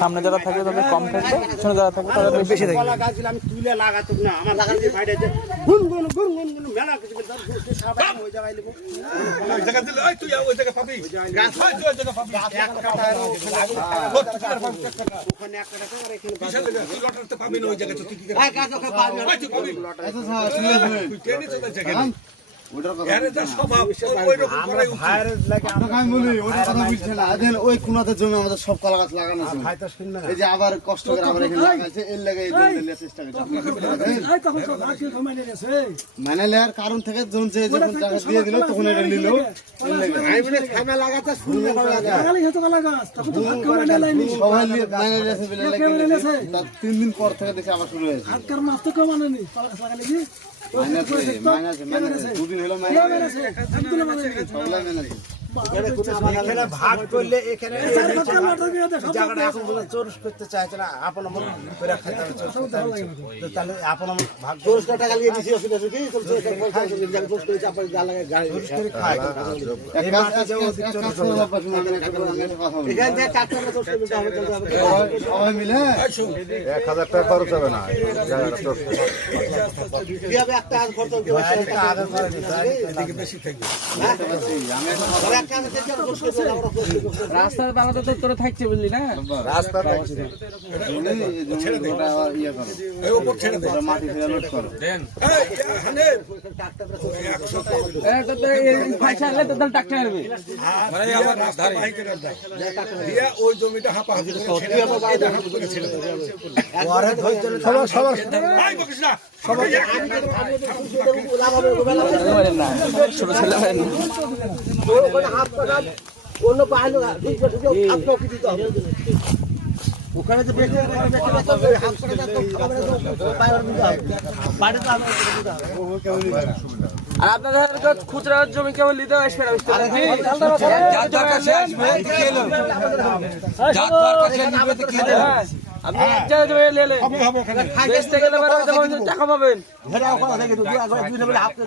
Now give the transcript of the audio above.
সামনে যারা থাকবে তাদের কম থাকবে পিছনে যারা থাকবে তাদের বেশি থাকবে আমি তুলে লাগাতাম না আমার যে গুন গুন গুন গুন গুন মেলা কিছু ওই জায়গায় লিখো ওই জায়গা দিলে ওই তুই ওই জায়গা পাবি গাছ ওই জায়গা পাবি এক কাটা আর ওখানে এক টাকা ওখানে এক কাটা করে এখানে বিশাল তুই লটারিতে পাবি না ওই জায়গা তুই কি করে গাছ ওখানে পাবি না। ওই তুই পাবি তুই টেনে চলে জায়গা আমাদের সব কলা গাছ লাগানো এই যে আবার কষ্ট করে আবার এখানে লাগাইছে এর লাগে চেষ্টা মানে নেওয়ার কারণ থেকে যখন যে যখন জায়গা দিয়ে দিল তখন এটা নিল। তিন দিন পর থেকে দেখে আবার শুরু হয়েছে। মাইনাস মাইনাস দুদিন तुला माहिती এখানে ভাগ করলে এখানে জায়গাটা এখন বলে চোরস করতে চাইছে না আপন করে। তো তাহলে আপন ভাগ টাকা দিছি অসুবিধা লাগে গাড়ি করে খায় এক কাজ। এখান থেকে কাটতে হবে সবাই- মিলে টাকা খরচ হবে না জায়গাটা তো কীভাবে একটা আজ খরচ করতে হবে এদিকে বেশি থাকবে। আমি একটা রাস্তার বেলাতে তো তোরা থাকছে বুঝলি না? রাস্তা ওই জমিটা হাপা ছেড়ে সবার সবার ছোট ছেলে অন্য দিতে হবে ওখানে তো আর আপনাদের খুচরা জমি কেউ নিতে আসবে আপনি এক জায়গায় জমি নিলে বেচতে গেলে টাকা পাবেন। ঘেরা ওখানে থেকে দুই আগে